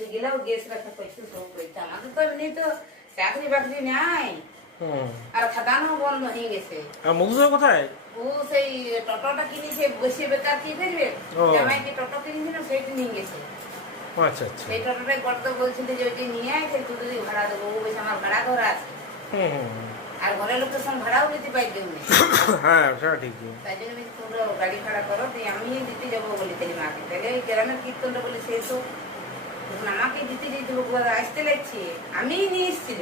উঠে গেলেও গ্যাস রাখা পয়সা সব করতে আমাদের তো এমনি তো চাকরি বাকরি নাই আর খাদানও বন্ধ হয়ে গেছে। আর মধুসা কোথায়? ও সেই টোটোটা কিনেছে বসে বেকার কি করবে, ও। জামাইকে টোটো কিনেছিল সেইটা নিয়ে গেছে। আচ্ছা আচ্ছা। সেই টোটোটাই করতে বলছিল যে ওইটি নিয়ে আয় তুই যদি ভাড়া দেবো, ও বলছে আমার ভাড়া ঘর আছে আর ঘরের লোকের সঙ্গে ভাড়াও নিতে পাই কেউ নেই। হ্যাঁ সেটা ঠিকই। তাই জন্য বলছি তোমরা গাড়ি ভাড়া করো, দিয়ে আমি দিতে যাবো বলি তাই মাকে। তাহলে ওই গ্রামের কীর্তনটা বলে শেষ হোক, তখন আমাকে দিতে যেতে হবে, আসতে লাগছি আমি নিয়ে এসেছিল।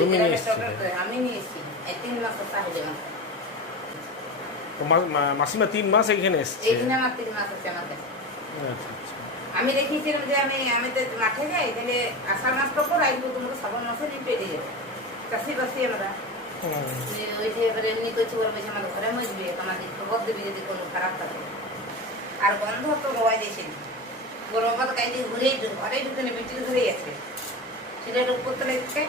তুমি নিয়ে এসেছিলে? আমি নিয়ে এসেছি 3 মাস তাহলে মাসিমা 3 মাস এখানে এসছে? এইখানে আমার 3 মাস আছে আমার কাছে। আচ্ছা আচ্ছা। আমি দেখিয়েছিলাম যে আমি তো মাঠে যাই, তাহলে আষাঢ় মাসটা পর আসবো, তোমরা শ্রাবণ মাসে পেটে যাবে চাষিবাসী আমরা। ওই যে এবারে এমনি করছি ওরা বলছে আমাদের ঘরে মজবে, আমাদের খবর দেবে যদি কোনো খারাপ থাকে। আর গন্ধ তো রোয়া দিয়েছে বড় বাবা তো কাইতে ঘরেই ঢুকে নেই, বিটির ঘরেই আছে ছেলেটা উপর তলায় থাকে।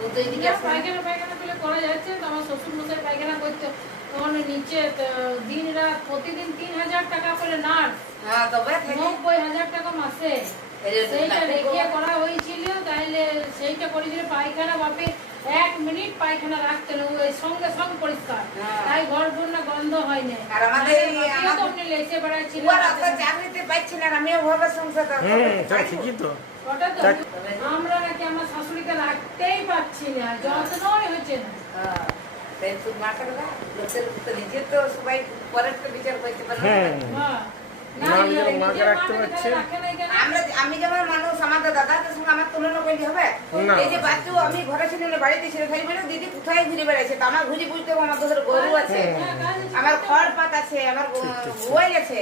ও তো এদিকে পায়খানা পেলে করা যাচ্ছে। আমার শ্বশুর মশাই পায়খানা করতে তখন নিচে দিন রাত প্রতিদিন 3000 টাকা করে নার্স, হ্যাঁ তবে 90,000 টাকা মাসে। সেইটা রেখে করা হয়েছিল, তাইলে সেইটা করেছিল পায়খানা বাপে 1 মিনিট পায়খানা রাখতে না, ওই সঙ্গে সঙ্গে পরিষ্কার, তাই ঘর বন্যা গন্ধ হয় না। আর আমাদের লেসে বেড়াচ্ছিল, চাকরিতে পাচ্ছি না, আমিও ভাবে সংসার ঠিকই তো। ওটা তো আমরা নাকি আমার শাশুড়িকে রাখতেই পাচ্ছি না, যত্নই হচ্ছে না। নিজে তো সবাই পরের তো বিচার করতে পারবে আমি যেমন মানুষ, আমাদের দাদাদের সঙ্গে আমার তুলনা করলে হবে? এই যে বাচ্চু আমি ঘরে ছিল বাড়িতে ছিল, খাই বলে দিদি কোথায় ঘুরে বেড়াচ্ছে, তা আমার ঘুরে বুঝতে হবে আমার দুধের গরু আছে, আমার খড় পাত আছে, আমার গোয়াল আছে,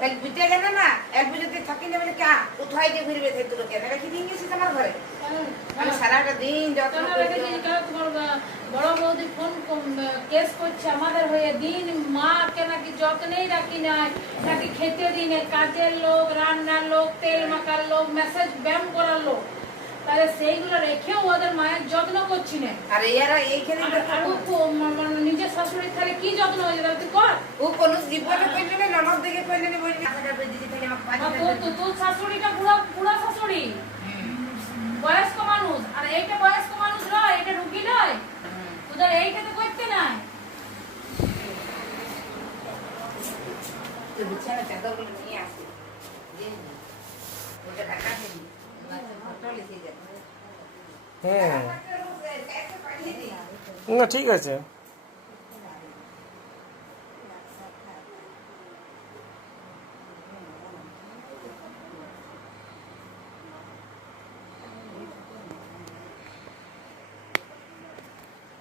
তাহলে বুঝতে গেলে না একটু যদি থাকি না বলে কে কোথায় যে ঘুরবে সেই দুটো কেন রেখে দিয়ে গেছিস আমার ঘরে। আমি সারাটা দিন যত্ন বড় বৌদি ফোন কেস করছে আমাদের হয়ে, দিন মাকে নাকি যত্নেই রাখি নাই, নাকি খেতে দিই নাই, কাজের লোক, রান্নার লোক, তেল মাখার লোক, মেসেজ ব্যায়াম করার লোক, তাহলে সেইগুলো রেখেও ওদের মায়ের যত্ন করছি না। আর এরা এইখানে নিজের শাশুড়ির তাহলে কি যত্ন হয়েছে, তাহলে তুই কর। ও কোনো জীবনে করলে না, ননদ দেখে করলে না, বলি দিদি থেকে আমাকে তোর শাশুড়িটা বুড়া শাশুড়ি, বয়স্ক মানুষ, আর এইটা বয়স্ক মানুষ নয়, এটা রুগী নয়, তোদের এইটা তো করতে নাই। বিছানা চাদরগুলো নিয়ে আসি, ওটা ঢাকা দিই, ফটো লিখে যাবে। না ঠিক আছে।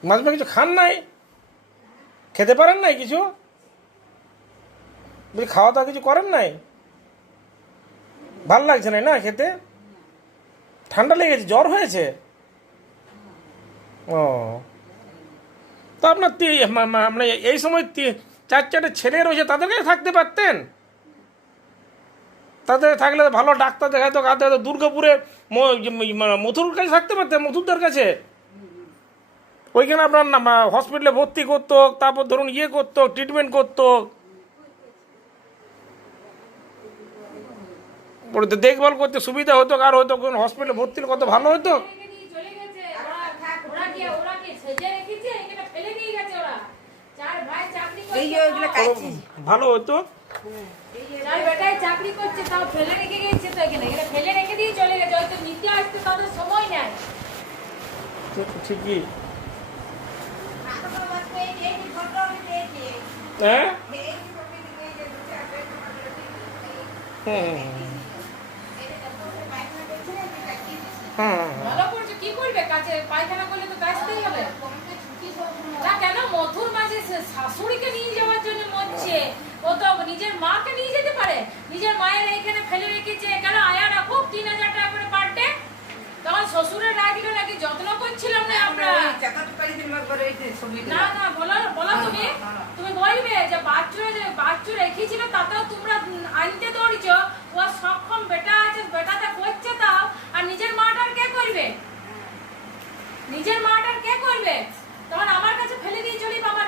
মাঝে কিছু খান নাই? খেতে পারেন নাই কিছু? বলি খাওয়া দাওয়া কিছু করেন নাই? ভাল লাগছে না না খেতে? ঠান্ডা লেগেছে, জ্বর হয়েছে? ও তো আপনার আপনার এই সময় 4-4টে ছেলে রয়েছে, তাদের কাছে থাকতে পারতেন। তাদের থাকলে ভালো ডাক্তার দেখাতো, কাছে দুর্গাপুরে মথুর কাছে থাকতে পারতেন, মথুরদের কাছে। ওইখানে আপনার হসপিটালে ভর্তি করতো, তারপর ধরুন ইয়ে করতো, ট্রিটমেন্ট করতো, দেখভাল করতে সুবিধা হতো, আর হয়তো কোন হসপিটালে ভর্তি কত ভালো হতো। ভালো হতো। চাকরি করছে তাও ফেলে রেখে গেছে, তো এখানে ফেলে রেখে দিয়ে চলে গেছে, হয়তো নিতে আসতে তাদের সময় নেই। ঠিকই। হ্যাঁ ভালো করছে, কি করবে, কাছে পায়খানা করলে তো কাচতেই হবে না। কেন মধুর মাঝে শাশুড়িকে নিয়ে যাওয়ার জন্য মরছে, ও তো নিজের মাকে নিয়ে যেতে পারে। নিজের মায়ের এইখানে ফেলে রেখেছে, কেন আয়া রাখো 3000 টাকা করে পার ডে। তখন শ্বশুরের রাগিল নাকি যত্ন করছিলাম না আমরা। না না বলো তুমি বলবে যে বাচ্চু রেখেছিল, তাতেও তোমরা আনতে দৌড়িছ, ও সক্ষম বেটা আছে, বেটাতে করছে তাও, আর নিজের মাটার কে করবে? নিজের মাটার কে করবে? তখন আমার কাছে ফেলে দিয়ে চলি বাবা।